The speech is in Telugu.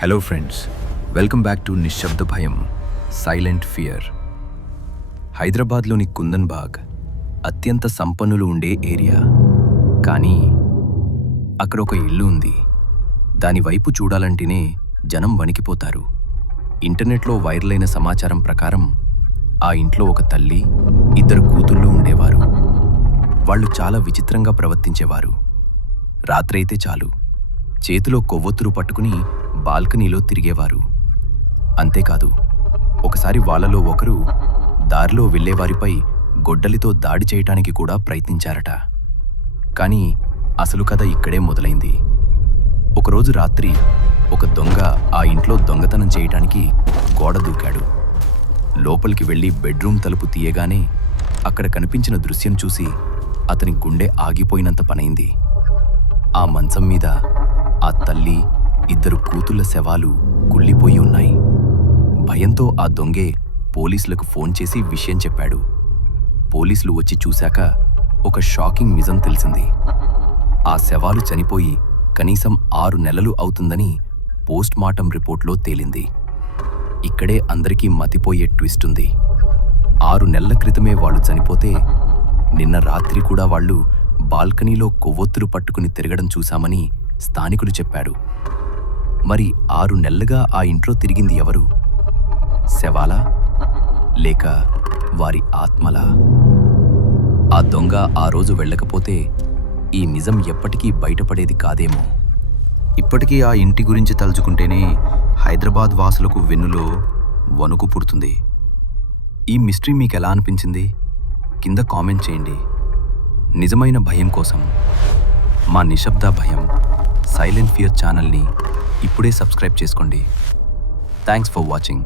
Hello friends, welcome back to నిశ్శబ్ద భయం సైలెంట్ ఫియర్. హైదరాబాద్లోని కుందన్ బాగ్ అత్యంత సంపన్నులు ఉండే ఏరియా. కానీ అక్కడ ఒక ఇల్లు ఉంది. దాని వైపు చూడాలంటేనే జనం వణికిపోతారు. ఇంటర్నెట్లో వైరల్ అయిన సమాచారం ప్రకారం ఆ ఇంట్లో ఒక తల్లి, ఇద్దరు కూతుళ్ళు ఉండేవారు. వాళ్ళు చాలా విచిత్రంగా ప్రవర్తించేవారు. రాత్రైతే చాలు చేతిలో కొవ్వొత్తులు పట్టుకుని బాల్కనీలో తిరిగేవారు. అంతేకాదు, ఒకసారి వాళ్ళలో ఒకరు దారిలో వెళ్ళేవారిపై గొడ్డలితో దాడి చేయటానికి కూడా ప్రయత్నించారట. కానీ అసలు కథ ఇక్కడే మొదలైంది. ఒకరోజు రాత్రి ఒక దొంగ ఆ ఇంట్లో దొంగతనం చేయటానికి గోడ దూకాడు. లోపలికి వెళ్ళి బెడ్రూమ్ తలుపు తీయగానే అక్కడ కనిపించిన దృశ్యం చూసి అతని గుండె ఆగిపోయినంత పనైంది. ఆ మంచం మీద ఆ తల్లి, ఇద్దరు కూతుళ్ళ శవాలు కుళ్ళిపోయి ఉన్నాయి. భయంతో ఆ దొంగే పోలీసులకు ఫోన్ చేసి విషయం చెప్పాడు. పోలీసులు వచ్చి చూశాక ఒక షాకింగ్ నిజం తెలిసింది. ఆ శవాలు చనిపోయి కనీసం 6 నెలలు అవుతుందని పోస్ట్ మార్టం రిపోర్ట్లో తేలింది. ఇక్కడే అందరికీ మతిపోయే ట్విస్ట్ ఉంది. 6 నెలల క్రితమే వాళ్ళు చనిపోతే నిన్న రాత్రి కూడా వాళ్ళు బాల్కనీలో కొవ్వొత్తులు పట్టుకుని తిరగడం చూశామని స్థానికులు చెప్పారు. మరి 6 నెలలుగా ఆ ఇంట్లో తిరిగింది ఎవరు? శవాలా, లేక వారి ఆత్మలా? ఆ దొంగ ఆ రోజు వెళ్ళకపోతే ఈ నిజం ఎప్పటికీ బయటపడేది కాదేమో. ఇప్పటికీ ఆ ఇంటి గురించి తలుచుకుంటేనే హైదరాబాద్ వాసులకు వెన్నులో వణుకు పుడుతుంది. ఈ మిస్టరీ మీకు ఎలా అనిపించింది? కింద కామెంట్ చేయండి. నిజమైన భయం కోసం మా నిశ్శబ్ద భయం సైలెంట్ ఫియర్ ఛానల్ని ఇప్పుడే సబ్స్క్రైబ్ చేసుకోండి. Thanks for watching.